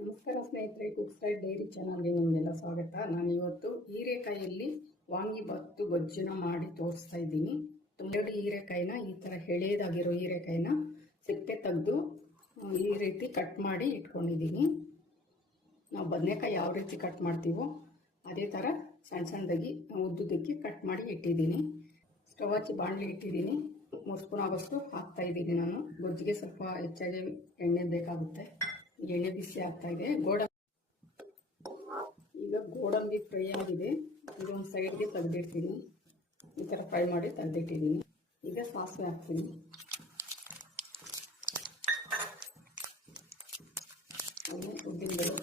ನಮಸ್ಕಾರ ಸ್ನೇಹಿತರೆ cook style dairy ಚಾನಲ್ಗೆ ನಿಮಗೆಲ್ಲ ಸ್ವಾಗತ. ನಾನು ಇವತ್ತು ಹೀರೆಕಾಯಲ್ಲಿ ವಾಂಗಿಬಾತು ಗೊಜ್ಜಿನ ಮಾಡಿ ತೋರಿಸ್ತಾ ಇದ್ದೀನಿ. ಎರಡು ಹೀರೆಕಾಯಿನ, ಈ ಥರ ಎಳೆಯದಾಗಿರೋ ಹೀರೆಕಾಯಿನ ಸಿಪ್ಪೆ ತೆಗೆದು ಈ ರೀತಿ ಕಟ್ ಮಾಡಿ ಇಟ್ಕೊಂಡಿದ್ದೀನಿ. ನಾವು ಬದನೆಕಾಯಿ ಯಾವ ರೀತಿ ಕಟ್ ಮಾಡ್ತೀವೋ ಅದೇ ಥರ ಸಣ್ಣ ಸಣ್ಣದಾಗಿ ಉದ್ದುದಕ್ಕೆ ಕಟ್ ಮಾಡಿ ಇಟ್ಟಿದ್ದೀನಿ. ಸ್ಟವ್ ಹಚ್ಚಿ ಬಾಣಲಿ ಇಟ್ಟಿದ್ದೀನಿ. ಮೂರು ಸ್ಪೂನ್ ಆಗೋಷ್ಟು ಹಾಕ್ತಾ ಇದ್ದೀನಿ ನಾನು. ಗೊಜ್ಜಿಗೆ ಸ್ವಲ್ಪ ಹೆಚ್ಚಾಗಿ ಎಣ್ಣೆ ಬೇಕಾಗುತ್ತೆ. ಎಣ್ಣೆ ಬಿಸಿ ಆಗ್ತಾ ಇದೆ. ಗೋಡಂಬಿ ಈಗ ಗೋಡಂಬಿ ಫ್ರೈ ಆಗಿದೆ. ಇದೊಂದು ಸೈಡ್ಗೆ ತೆಗೆದಿಡ್ತೀನಿ ಈ ಥರ ಫ್ರೈ ಮಾಡಿ ತೆಗೆದಿಟ್ಟಿದ್ದೀನಿ ಈಗ ಸಾಸಿವೆ ಹಾಕ್ತೀನಿ. ಉದ್ದಿನಬೇಳೆ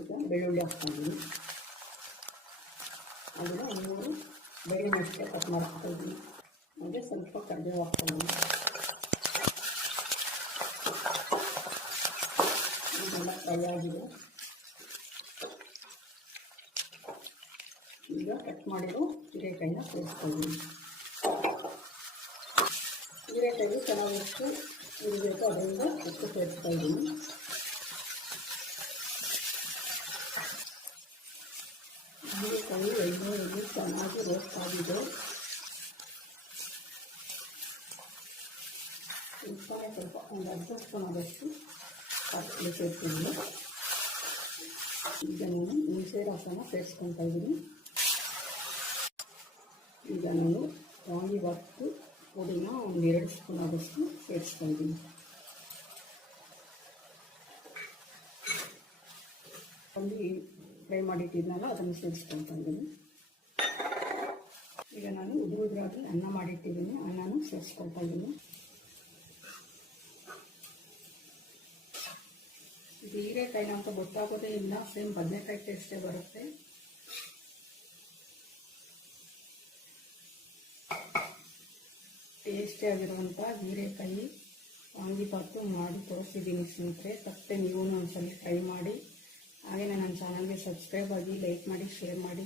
ಈಗ ಬೆಳ್ಳುಳ್ಳಿ ಹಾಕ್ತಾ ಅದನ್ನ ಮೂರು ಬೆಳೆ ಮೆಣಸಿಗೆ ಕಟ್ ಮಾಡ್ತಾ ಇದ್ದೀನಿ. ಸ್ವಲ್ಪ ಕಡಿಮೆ ಹಾಕ್ತೀನಿ ಇದೆಲ್ಲ ಈಗ ಕಟ್ ಮಾಡಿರೋ ಹೀರೆಕಾಯಿನ ಸೇರಿಸ್ಕೊಳ್ತೀನಿ. ಹೀರೆಕಾಯಿ ಚೆನ್ನಾಗಿ ಎಷ್ಟು ಇರಬೇಕು ಅದರಿಂದ ಉಪ್ಪು ಸೇರಿಸ್ತಾ ಇದ್ದೀನಿ ಹೀರೆಕಾಯಿ ಎಣ್ಣೆಯಲ್ಲಿ ಚೆನ್ನಾಗಿ ರೋಸ್ಟ್ ಆಗಿದೆ ಸ್ವಲ್ಪನೇ ಸ್ವಲ್ಪ ಒಂದು ಅರ್ಧ ಸ್ಪೂನ್ ಆದಷ್ಟು ಸಾಸಿವೆ ಸೇರಿಸಿದ್ದೀನಿ ಈಗ ನಾನು ಹುಣಸೆ ರಸನ ಸೇರಿಸ್ಕೊತಾ ಇದ್ದೀನಿ ಈಗ ನಾನು ವಾಂಗಿಬಾತು ಪುಡಿನ ಒಂದು ಎರಡು ಸ್ಪೂನ್ ಆದಷ್ಟು ಸೇರಿಸ್ತಾ ಇದ್ದೀನಿ ಅಲ್ಲಿ ಫ್ರೈ ಮಾಡಿಟ್ಟಿದ್ನಲ್ಲ, ಅದನ್ನು ಸೇರಿಸ್ಕೊಂಡು ಇದ್ದೀನಿ ಈಗ ನಾನು ಉದುರು ಉದುರಾಗಿ ಅನ್ನ ಮಾಡಿಟ್ಟಿದ್ದೀನಿ, ಅನ್ನನೂ ಸೇರಿಸ್ಕೊಳ್ತಾ ಇದ್ದೀನಿ ಇದು ಹೀರೆಕಾಯಿನ ಅಂತ ಗೊತ್ತಾಗೋದೇ ಇಲ್ಲ, ಸೇಮ್ ಬದನೆಕಾಯಿ ಟೇಸ್ಟೇ ಬರುತ್ತೆ. ಟೇಸ್ಟಿ ಆಗಿರುವಂಥ ಹೀರೆಕಾಯಿ ವಾಂಗಿಬಾತು ಮಾಡಿ ತೋರಿಸಿದ್ದೀನಿ ಸ್ನೇಹಿತರೆ. ತಪ್ಪೆ ನೀವು ಒಂದ್ಸಲ ಟ್ರೈ ಮಾಡಿ. ಸಬ್ಸ್ಕ್ರೈಬ್ ಆಗಿ ಲೈಕ್ ಮಾಡಿ ಶೇರ್ ಮಾಡಿ.